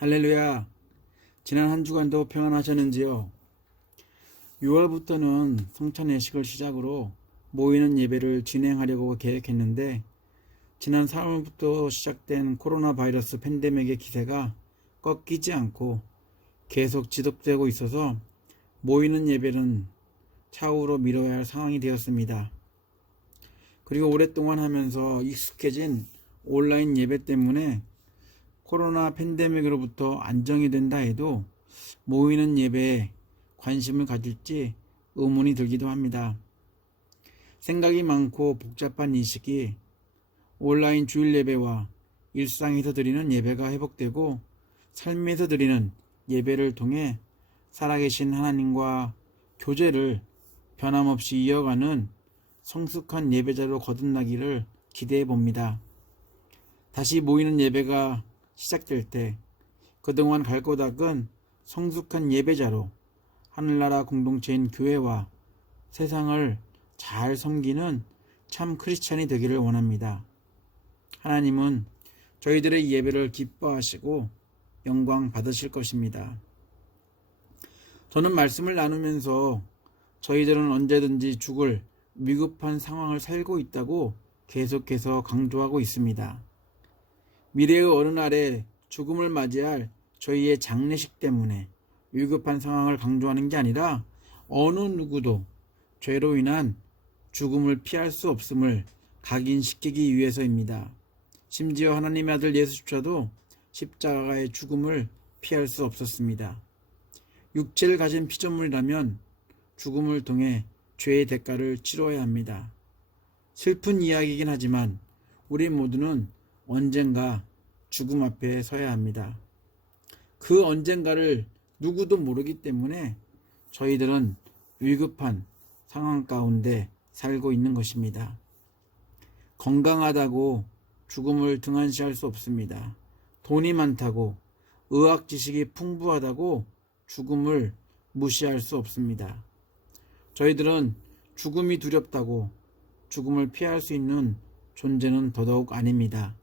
할렐루야. 지난 한 주간도 평안하셨는지요? 6월부터는 성찬 예식을 시작으로 모이는 예배를 진행하려고 계획했는데 지난 3월부터 시작된 코로나 바이러스 팬데믹의 기세가 꺾이지 않고 계속 지속되고 있어서 모이는 예배는 차후로 미뤄야 할 상황이 되었습니다. 그리고 오랫동안 하면서 익숙해진 온라인 예배 때문에 코로나 팬데믹으로부터 안정이 된다 해도 모이는 예배에 관심을 가질지 의문이 들기도 합니다. 생각이 많고 복잡한 인식이 온라인 주일 예배와 일상에서 드리는 예배가 회복되고 삶에서 드리는 예배를 통해 살아계신 하나님과 교제를 변함없이 이어가는 성숙한 예배자로 거듭나기를 기대해 봅니다. 다시 모이는 예배가 시작될 때 그동안 갈 거 닦은 성숙한 예배자로 하늘나라 공동체인 교회와 세상을 잘 섬기는 참 크리스찬이 되기를 원합니다. 하나님은 저희들의 예배를 기뻐하시고 영광 받으실 것입니다. 저는 말씀을 나누면서 저희들은 언제든지 죽을 위급한 상황을 살고 있다고 계속해서 강조하고 있습니다. 미래의 어느 날에 죽음을 맞이할 저희의 장례식 때문에 위급한 상황을 강조하는 게 아니라 어느 누구도 죄로 인한 죽음을 피할 수 없음을 각인시키기 위해서입니다. 심지어 하나님의 아들 예수조차도 십자가의 죽음을 피할 수 없었습니다. 육체를 가진 피조물이라면 죽음을 통해 죄의 대가를 치러야 합니다. 슬픈 이야기이긴 하지만 우리 모두는 언젠가 죽음 앞에 서야 합니다. 그 언젠가를 누구도 모르기 때문에 저희들은 위급한 상황 가운데 살고 있는 것입니다. 건강하다고 죽음을 등한시할 수 없습니다. 돈이 많다고, 의학 지식이 풍부하다고 죽음을 무시할 수 없습니다. 저희들은 죽음이 두렵다고 죽음을 피할 수 있는 존재는 더더욱 아닙니다.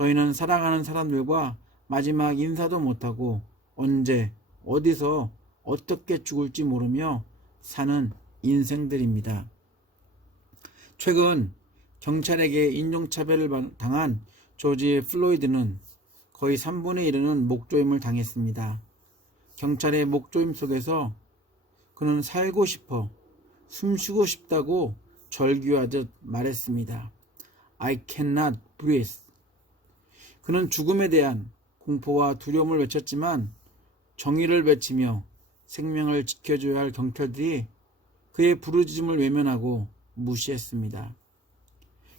저희는 사랑하는 사람들과 마지막 인사도 못하고 언제, 어디서, 어떻게 죽을지 모르며 사는 인생들입니다. 최근 경찰에게 인종차별을 당한 조지 플로이드는 거의 3분의 1은 목조임을 당했습니다. 경찰의 목조임 속에서 그는 살고 싶어, 숨쉬고 싶다고 절규하듯 말했습니다. I cannot breathe. 그는 죽음에 대한 공포와 두려움을 외쳤지만 정의를 외치며 생명을 지켜줘야 할 경찰들이 그의 부르짖음을 외면하고 무시했습니다.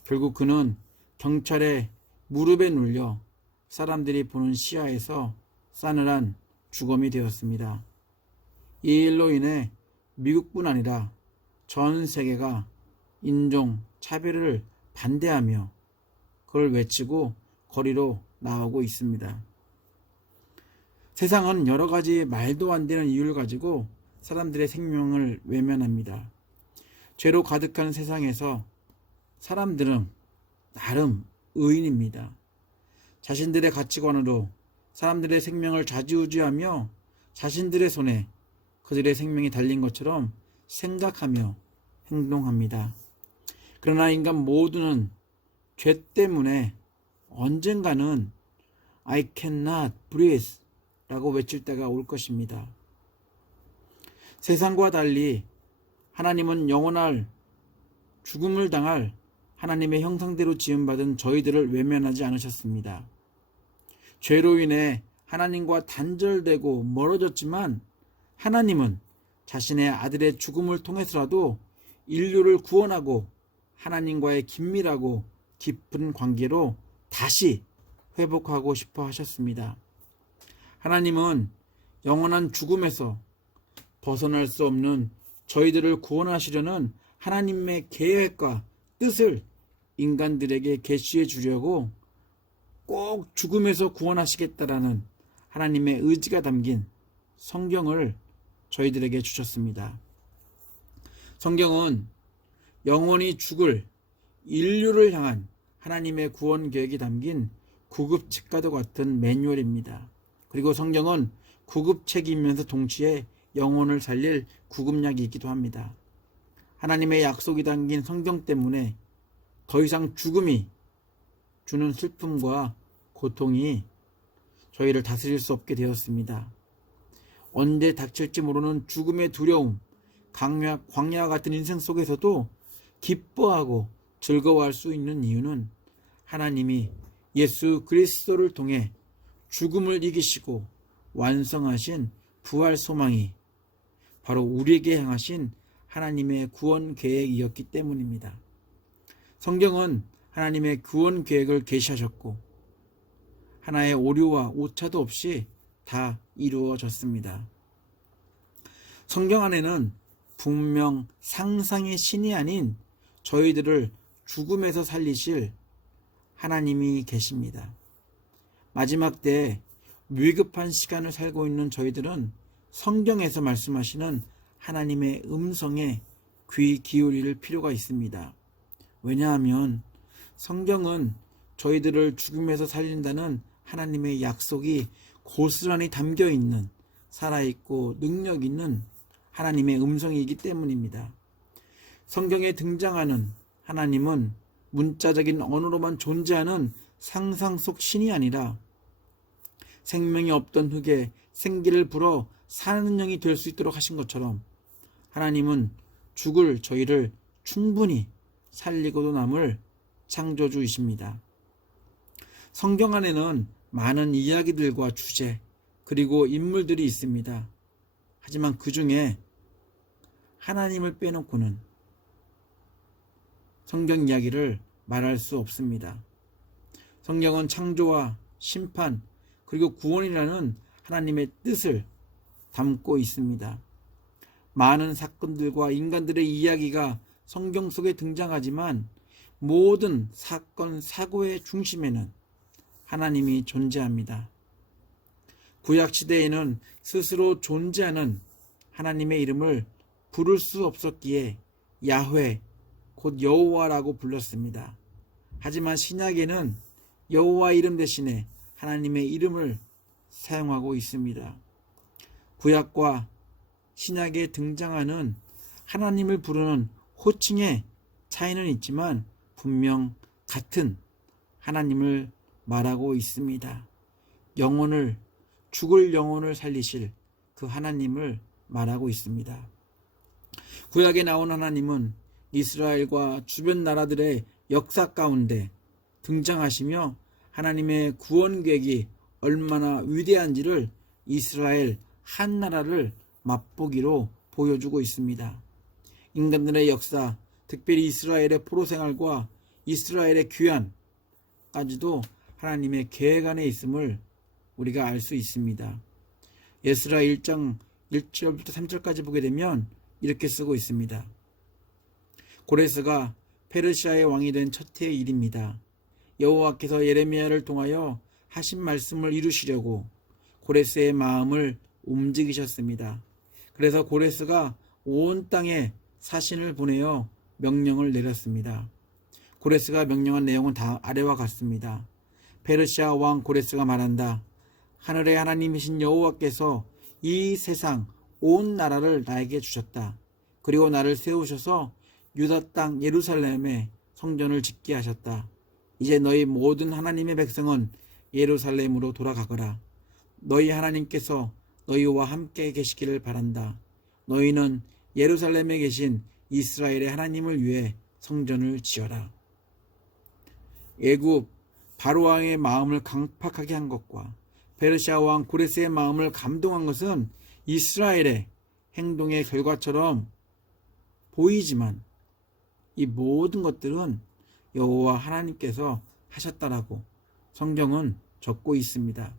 결국 그는 경찰의 무릎에 눌려 사람들이 보는 시야에서 싸늘한 죽음이 되었습니다. 이 일로 인해 미국뿐 아니라 전 세계가 인종 차별을 반대하며 그걸 외치고 거리로 나오고 있습니다. 세상은 여러 가지 말도 안 되는 이유를 가지고 사람들의 생명을 외면합니다. 죄로 가득한 세상에서 사람들은 나름 의인입니다. 자신들의 가치관으로 사람들의 생명을 좌지우지하며 자신들의 손에 그들의 생명이 달린 것처럼 생각하며 행동합니다. 그러나 인간 모두는 죄 때문에 언젠가는 I cannot breathe 라고 외칠 때가 올 것입니다. 세상과 달리 하나님은 영원할 죽음을 당할 하나님의 형상대로 지음받은 저희들을 외면하지 않으셨습니다. 죄로 인해 하나님과 단절되고 멀어졌지만 하나님은 자신의 아들의 죽음을 통해서라도 인류를 구원하고 하나님과의 긴밀하고 깊은 관계로 다시 회복하고 싶어 하셨습니다. 하나님은 영원한 죽음에서 벗어날 수 없는 저희들을 구원하시려는 하나님의 계획과 뜻을 인간들에게 계시해 주려고 꼭 죽음에서 구원하시겠다라는 하나님의 의지가 담긴 성경을 저희들에게 주셨습니다. 성경은 영원히 죽을 인류를 향한 하나님의 구원 계획이 담긴 구급책과도 같은 매뉴얼입니다. 그리고 성경은 구급책이면서 동시에 영혼을 살릴 구급약이기도 합니다. 하나님의 약속이 담긴 성경 때문에 더 이상 죽음이 주는 슬픔과 고통이 저희를 다스릴 수 없게 되었습니다. 언제 닥칠지 모르는 죽음의 두려움, 광야와 같은 인생 속에서도 기뻐하고 즐거워할 수 있는 이유는 하나님이 예수 그리스도를 통해 죽음을 이기시고 완성하신 부활 소망이 바로 우리에게 향하신 하나님의 구원 계획이었기 때문입니다. 성경은 하나님의 구원 계획을 계시하셨고 하나의 오류와 오차도 없이 다 이루어졌습니다. 성경 안에는 분명 상상의 신이 아닌 저희들을 죽음에서 살리실 하나님이 계십니다. 마지막 때에 위급한 시간을 살고 있는 저희들은 성경에서 말씀하시는 하나님의 음성에 귀 기울일 필요가 있습니다. 왜냐하면 성경은 저희들을 죽음에서 살린다는 하나님의 약속이 고스란히 담겨있는 살아있고 능력 있는 하나님의 음성이기 때문입니다. 성경에 등장하는 하나님은 문자적인 언어로만 존재하는 상상 속 신이 아니라 생명이 없던 흙에 생기를 불어 사는 영이 될 수 있도록 하신 것처럼 하나님은 죽을 저희를 충분히 살리고도 남을 창조주이십니다. 성경 안에는 많은 이야기들과 주제 그리고 인물들이 있습니다. 하지만 그 중에 하나님을 빼놓고는 성경 이야기를 말할 수 없습니다. 성경은 창조와 심판 그리고 구원이라는 하나님의 뜻을 담고 있습니다. 많은 사건들과 인간들의 이야기가 성경 속에 등장하지만 모든 사건, 사고의 중심에는 하나님이 존재합니다. 구약시대에는 스스로 존재하는 하나님의 이름을 부를 수 없었기에 야훼, 곧 여호와라고 불렀습니다. 하지만 신약에는 여호와 이름 대신에 하나님의 이름을 사용하고 있습니다. 구약과 신약에 등장하는 하나님을 부르는 호칭의 차이는 있지만 분명 같은 하나님을 말하고 있습니다. 죽을 영혼을 살리실 그 하나님을 말하고 있습니다. 구약에 나온 하나님은 이스라엘과 주변 나라들의 역사 가운데 등장하시며 하나님의 구원 계획이 얼마나 위대한지를 이스라엘 한 나라를 맛보기로 보여주고 있습니다. 인간들의 역사, 특별히 이스라엘의 포로 생활과 이스라엘의 귀환까지도 하나님의 계획 안에 있음을 우리가 알 수 있습니다. 에스라 1장 1절부터 3절까지 보게 되면 이렇게 쓰고 있습니다. 고레스가 페르시아의 왕이 된 첫 해의 일입니다. 여호와께서 예레미야를 통하여 하신 말씀을 이루시려고 고레스의 마음을 움직이셨습니다. 그래서 고레스가 온 땅에 사신을 보내어 명령을 내렸습니다. 고레스가 명령한 내용은 다 아래와 같습니다. 페르시아 왕 고레스가 말한다. 하늘의 하나님이신 여호와께서 이 세상 온 나라를 나에게 주셨다. 그리고 나를 세우셔서 유다 땅 예루살렘에 성전을 짓게 하셨다. 이제 너희 모든 하나님의 백성은 예루살렘으로 돌아가거라. 너희 하나님께서 너희와 함께 계시기를 바란다. 너희는 예루살렘에 계신 이스라엘의 하나님을 위해 성전을 지어라. 애굽 바로왕의 마음을 강팍하게 한 것과 페르시아 왕 고레스의 마음을 감동한 것은 이스라엘의 행동의 결과처럼 보이지만 이 모든 것들은 여호와 하나님께서 하셨다라고 성경은 적고 있습니다.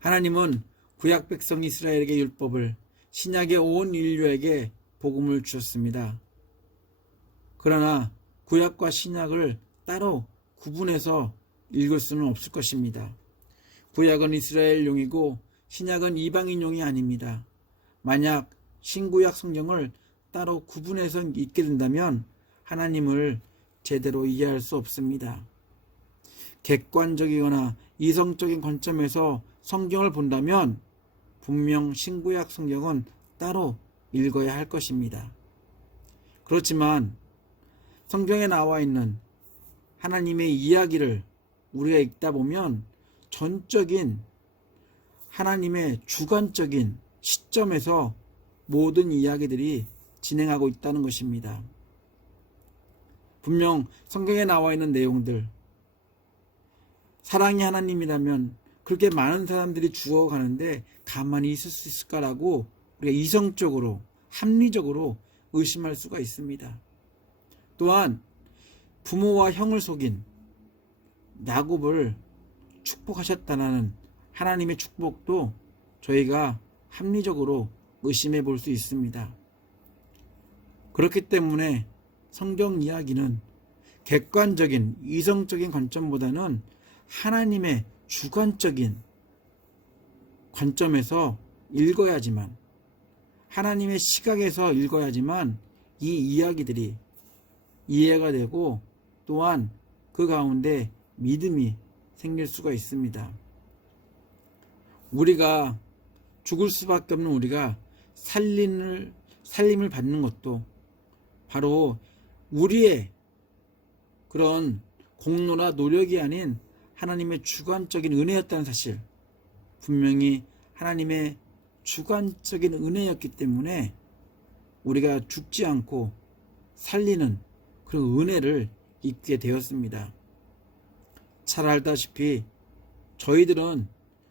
하나님은 구약 백성 이스라엘에게 율법을, 신약의 온 인류에게 복음을 주셨습니다. 그러나 구약과 신약을 따로 구분해서 읽을 수는 없을 것입니다. 구약은 이스라엘용이고 신약은 이방인용이 아닙니다. 만약 신구약 성경을 따로 구분해서 읽게 된다면 하나님을 제대로 이해할 수 없습니다. 객관적이거나 이성적인 관점에서 성경을 본다면 분명 신구약 성경은 따로 읽어야 할 것입니다. 그렇지만 성경에 나와 있는 하나님의 이야기를 우리가 읽다 보면 전적인 하나님의 주관적인 시점에서 모든 이야기들이 진행하고 있다는 것입니다. 분명 성경에 나와 있는 내용들, 사랑이 하나님이라면 그렇게 많은 사람들이 죽어가는데 가만히 있을 수 있을까라고 우리가 이성적으로 합리적으로 의심할 수가 있습니다. 또한 부모와 형을 속인 야곱을 축복하셨다는 하나님의 축복도 저희가 합리적으로 의심해 볼 수 있습니다. 그렇기 때문에 성경 이야기는 객관적인 이성적인 관점보다는 하나님의 주관적인 관점에서 읽어야지만, 하나님의 시각에서 읽어야지만 이 이야기들이 이해가 되고 또한 그 가운데 믿음이 생길 수가 있습니다. 우리가 죽을 수밖에 없는 우리가 살림을 받는 것도 바로 우리의 그런 공로나 노력이 아닌 하나님의 주관적인 은혜였다는 사실, 분명히 하나님의 주관적인 은혜였기 때문에 우리가 죽지 않고 살리는 그런 은혜를 입게 되었습니다. 잘 알다시피 저희들은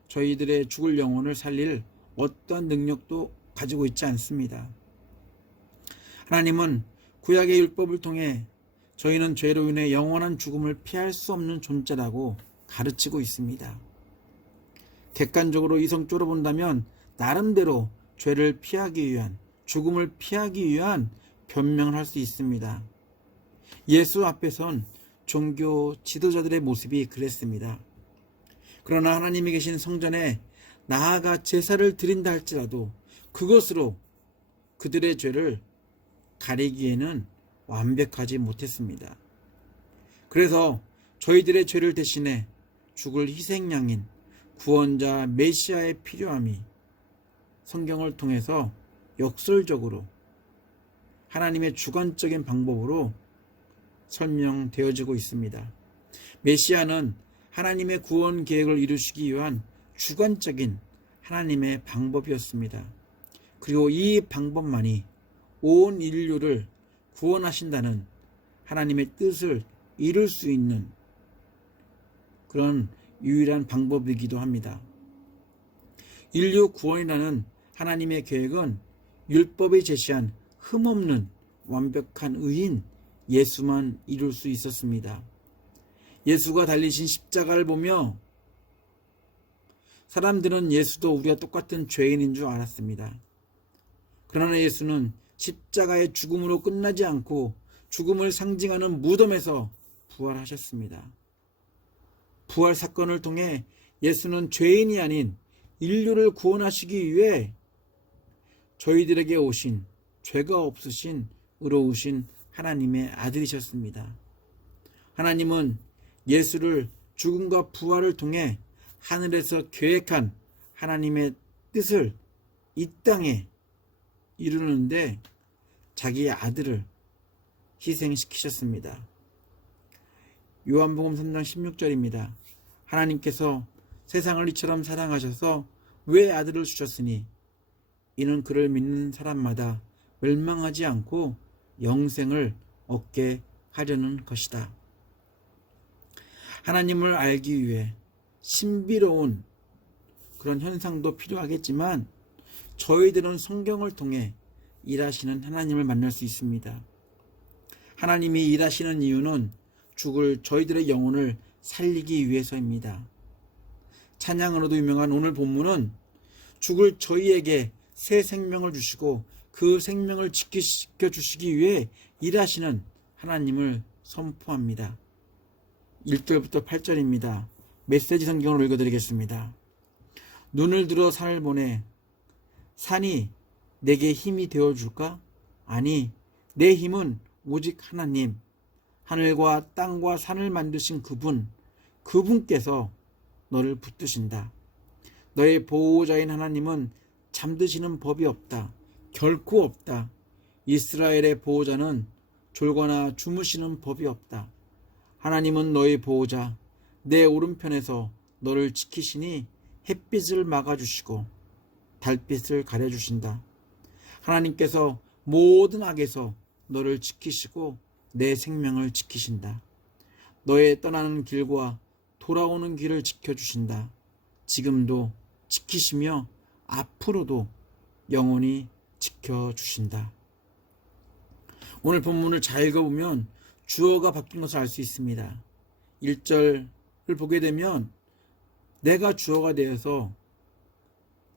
저희들의 죽을 영혼을 살릴 어떠한 능력도 가지고 있지 않습니다. 하나님은 구약의 율법을 통해 저희는 죄로 인해 영원한 죽음을 피할 수 없는 존재라고 가르치고 있습니다. 객관적으로 이성적으로 본다면 나름대로 죄를 피하기 위한, 죽음을 피하기 위한 변명을 할 수 있습니다. 예수 앞에선 종교 지도자들의 모습이 그랬습니다. 그러나 하나님이 계신 성전에 나아가 제사를 드린다 할지라도 그것으로 그들의 죄를 가리기에는 완벽하지 못했습니다. 그래서 저희들의 죄를 대신해 죽을 희생양인 구원자 메시아의 필요함이 성경을 통해서 역설적으로 하나님의 주관적인 방법으로 설명되어지고 있습니다. 메시아는 하나님의 구원 계획을 이루시기 위한 주관적인 하나님의 방법이었습니다. 그리고 이 방법만이 온 인류를 구원하신다는 하나님의 뜻을 이룰 수 있는 그런 유일한 방법이기도 합니다. 인류 구원이라는 하나님의 계획은 율법이 제시한 흠없는 완벽한 의인 예수만 이룰 수 있었습니다. 예수가 달리신 십자가를 보며 사람들은 예수도 우리가 똑같은 죄인인 줄 알았습니다. 그러나 예수는 십자가의 죽음으로 끝나지 않고 죽음을 상징하는 무덤에서 부활하셨습니다. 부활 사건을 통해 예수는 죄인이 아닌 인류를 구원하시기 위해 저희들에게 오신 죄가 없으신 의로우신 하나님의 아들이셨습니다. 하나님은 예수를 죽음과 부활을 통해 하늘에서 계획한 하나님의 뜻을 이 땅에 이루는데 자기의 아들을 희생시키셨습니다. 요한복음 3장 16절입니다. 하나님께서 세상을 이처럼 사랑하셔서 왜 아들을 주셨으니 이는 그를 믿는 사람마다 멸망하지 않고 영생을 얻게 하려는 것이다. 하나님을 알기 위해 신비로운 그런 현상도 필요하겠지만 저희들은 성경을 통해 일하시는 하나님을 만날 수 있습니다. 하나님이 일하시는 이유는 죽을 저희들의 영혼을 살리기 위해서입니다. 찬양으로도 유명한 오늘 본문은 죽을 저희에게 새 생명을 주시고 그 생명을 지켜주시기 위해 일하시는 하나님을 선포합니다. 1절부터 8절입니다. 메시지 성경을 읽어드리겠습니다. 눈을 들어 산을 보내 산이 내게 힘이 되어줄까? 아니, 내 힘은 오직 하나님, 하늘과 땅과 산을 만드신 그분께서 너를 붙드신다. 너의 보호자인 하나님은 잠드시는 법이 없다. 결코 없다. 이스라엘의 보호자는 졸거나 주무시는 법이 없다. 하나님은 너의 보호자, 내 오른편에서 너를 지키시니 햇빛을 막아주시고 달빛을 가려주신다. 하나님께서 모든 악에서 너를 지키시고 내 생명을 지키신다. 너의 떠나는 길과 돌아오는 길을 지켜주신다. 지금도 지키시며 앞으로도 영원히 지켜주신다. 오늘 본문을 잘 읽어보면 주어가 바뀐 것을 알 수 있습니다. 1절을 보게 되면 내가 주어가 되어서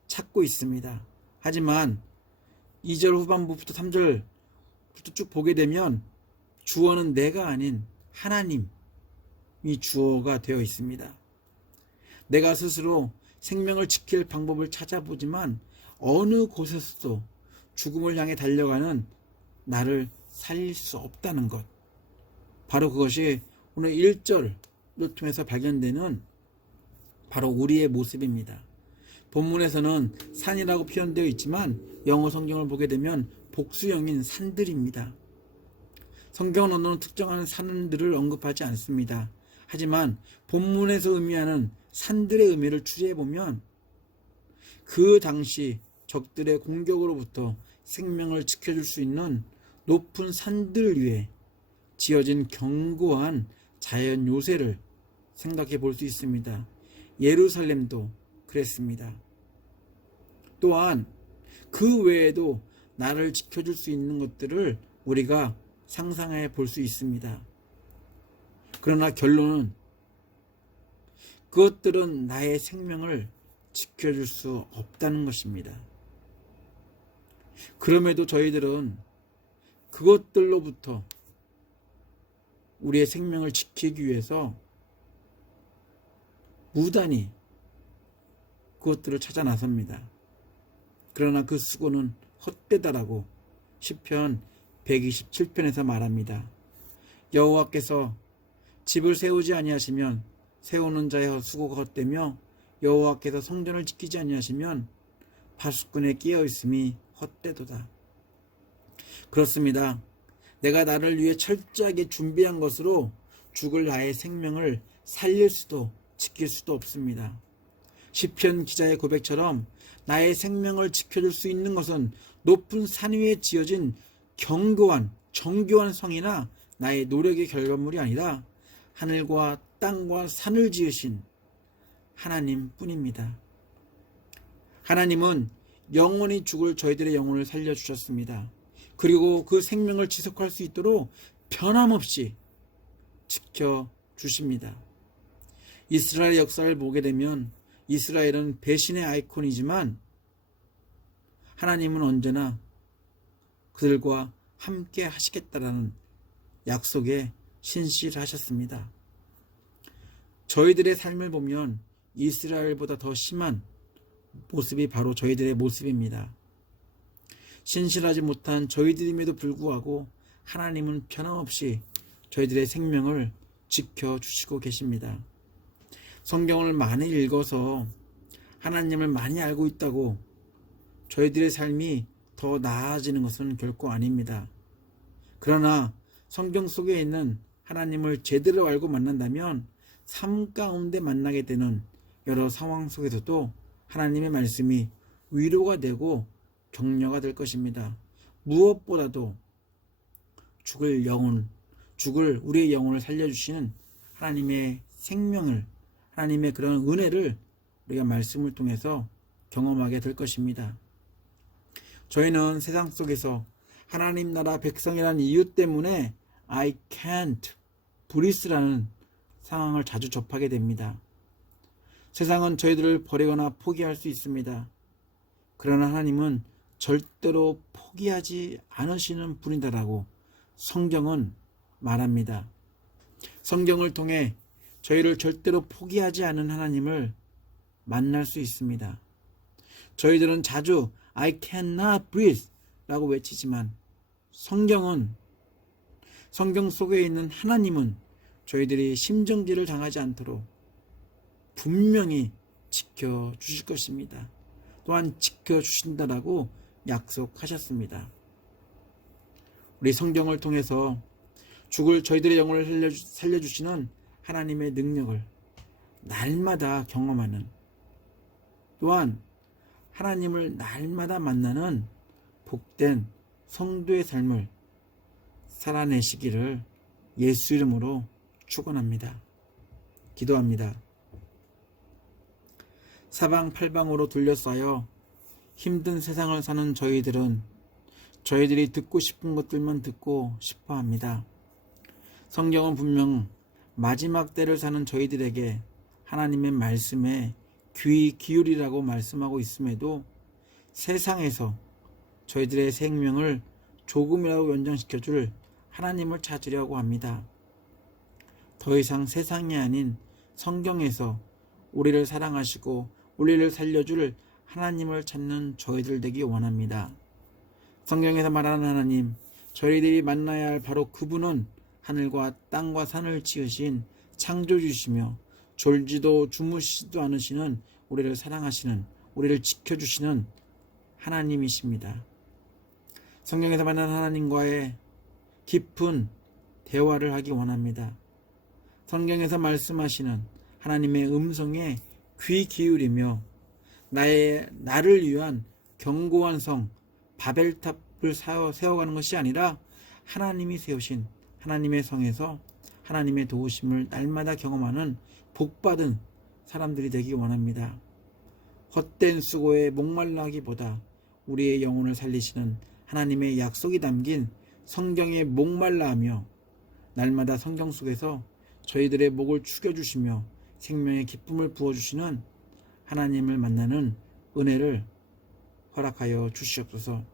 찾고 있습니다. 하지만 2절 후반부부터 3절부터 쭉 보게 되면 주어는 내가 아닌 하나님이 주어가 되어 있습니다. 내가 스스로 생명을 지킬 방법을 찾아보지만 어느 곳에서도 죽음을 향해 달려가는 나를 살릴 수 없다는 것. 바로 그것이 오늘 1절을 통해서 발견되는 바로 우리의 모습입니다. 본문에서는 산이라고 표현되어 있지만 영어 성경을 보게 되면 복수형인 산들입니다. 성경은 어느 특정한 산들을 언급하지 않습니다. 하지만 본문에서 의미하는 산들의 의미를 추리해보면 그 당시 적들의 공격으로부터 생명을 지켜줄 수 있는 높은 산들 위에 지어진 견고한 자연 요새를 생각해 볼 수 있습니다. 예루살렘도 그랬습니다. 또한 그 외에도 나를 지켜줄 수 있는 것들을 우리가 상상해 볼 수 있습니다. 그러나 결론은 그것들은 나의 생명을 지켜줄 수 없다는 것입니다. 그럼에도 저희들은 그것들로부터 우리의 생명을 지키기 위해서 무단히 그것들을 찾아 나섭니다. 그러나 그 수고는 헛되다라고 시편 127편에서 말합니다. 여호와께서 집을 세우지 아니하시면 세우는 자의 수고가 헛되며 여호와께서 성전을 지키지 아니하시면 파수꾼에 끼어 있음이 헛되도다. 그렇습니다. 내가 나를 위해 철저하게 준비한 것으로 죽을 나의 생명을 살릴 수도 지킬 수도 없습니다. 시편 기자의 고백처럼 나의 생명을 지켜줄 수 있는 것은 높은 산 위에 지어진 견고한 정교한 성이나 나의 노력의 결과물이 아니라 하늘과 땅과 산을 지으신 하나님 뿐입니다. 하나님은 영원히 죽을 저희들의 영혼을 살려주셨습니다. 그리고 그 생명을 지속할 수 있도록 변함없이 지켜주십니다. 이스라엘의 역사를 보게 되면 이스라엘은 배신의 아이콘이지만 하나님은 언제나 그들과 함께 하시겠다라는 약속에 신실하셨습니다. 저희들의 삶을 보면 이스라엘보다 더 심한 모습이 바로 저희들의 모습입니다. 신실하지 못한 저희들임에도 불구하고 하나님은 변함없이 저희들의 생명을 지켜주시고 계십니다. 성경을 많이 읽어서 하나님을 많이 알고 있다고 저희들의 삶이 더 나아지는 것은 결코 아닙니다. 그러나 성경 속에 있는 하나님을 제대로 알고 만난다면 삶 가운데 만나게 되는 여러 상황 속에서도 하나님의 말씀이 위로가 되고 격려가 될 것입니다. 무엇보다도 죽을 우리의 영혼을 살려주시는 하나님의 생명을, 하나님의 그런 은혜를 우리가 말씀을 통해서 경험하게 될 것입니다. 저희는 세상 속에서 하나님 나라 백성이라는 이유 때문에 I can't breathe라는 상황을 자주 접하게 됩니다. 세상은 저희들을 버리거나 포기할 수 있습니다. 그러나 하나님은 절대로 포기하지 않으시는 분이다라고 성경은 말합니다. 성경을 통해 저희를 절대로 포기하지 않은 하나님을 만날 수 있습니다. 저희들은 자주 I cannot breathe 라고 외치지만 성경 속에 있는 하나님은 저희들이 심정지를 당하지 않도록 분명히 지켜주실 것입니다. 또한 지켜주신다라고 약속하셨습니다. 우리 성경을 통해서 죽을 저희들의 영혼을 살려주시는 하나님의 능력을 날마다 경험하는, 또한 하나님을 날마다 만나는 복된 성도의 삶을 살아내시기를 예수 이름으로 축원합니다. 기도합니다. 사방팔방으로 둘러싸여 힘든 세상을 사는 저희들은 저희들이 듣고 싶은 것들만 듣고 싶어 합니다. 성경은 분명 마지막 때를 사는 저희들에게 하나님의 말씀에 귀 기울이라고 말씀하고 있음에도 세상에서 저희들의 생명을 조금이라도 연장시켜줄 하나님을 찾으려고 합니다. 더 이상 세상이 아닌 성경에서 우리를 사랑하시고 우리를 살려줄 하나님을 찾는 저희들 되기 원합니다. 성경에서 말하는 하나님, 저희들이 만나야 할 바로 그분은 하늘과 땅과 산을 지으신 창조주시며 졸지도 주무시지도 않으시는 우리를 사랑하시는, 우리를 지켜주시는 하나님이십니다. 성경에서 말하는 하나님과의 깊은 대화를 하기 원합니다. 성경에서 말씀하시는 하나님의 음성에 귀 기울이며 나를 위한 견고한 성 바벨탑을 세워가는 것이 아니라 하나님이 세우신 하나님의 성에서 하나님의 도우심을 날마다 경험하는 복받은 사람들이 되기 원합니다. 헛된 수고에 목말라 하기보다 우리의 영혼을 살리시는 하나님의 약속이 담긴 성경에 목말라 하며 날마다 성경 속에서 저희들의 목을 축여주시며 생명의 기쁨을 부어주시는 하나님을 만나는 은혜를 허락하여 주시옵소서.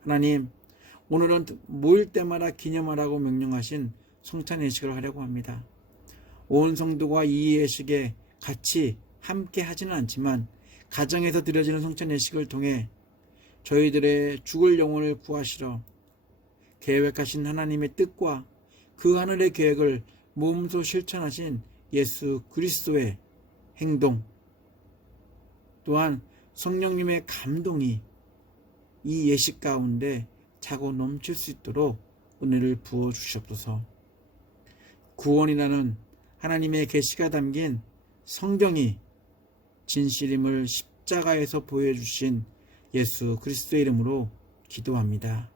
하나님, 오늘은 모일 때마다 기념하라고 명령하신 성찬 예식을 하려고 합니다. 온 성도가 이 예식에 같이 함께 하지는 않지만 가정에서 드려지는 성찬 예식을 통해 저희들의 죽을 영혼을 구하시러 계획하신 하나님의 뜻과 그 하늘의 계획을 몸소 실천하신 예수 그리스도의 행동, 또한 성령님의 감동이 이 예식 가운데 차고 넘칠 수 있도록 은혜를 부어 주시옵소서. 구원이라는 하나님의 계시가 담긴 성경이 진실임을 십자가에서 보여주신 예수 그리스도의 이름으로 기도합니다.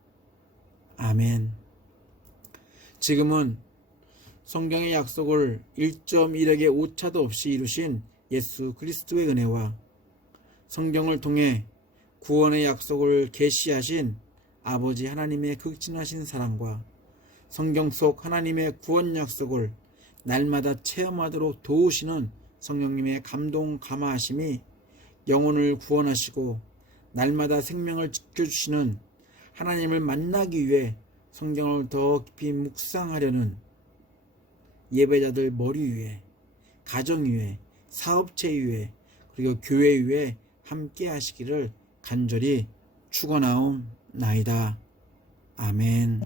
아멘. 지금은 성경의 약속을 1.1획의 오차도 없이 이루신 예수 그리스도의 은혜와 성경을 통해 구원의 약속을 계시하신 아버지 하나님의 극진하신 사랑과 성경 속 하나님의 구원 약속을 날마다 체험하도록 도우시는 성령님의 감동 감화하심이 영혼을 구원하시고 날마다 생명을 지켜주시는 하나님을 만나기 위해 성경을 더 깊이 묵상하려는 예배자들 머리 위에, 가정 위에, 사업체 위에, 그리고 교회 위에 함께 하시기를 간절히 축원하옵나이다. 아멘.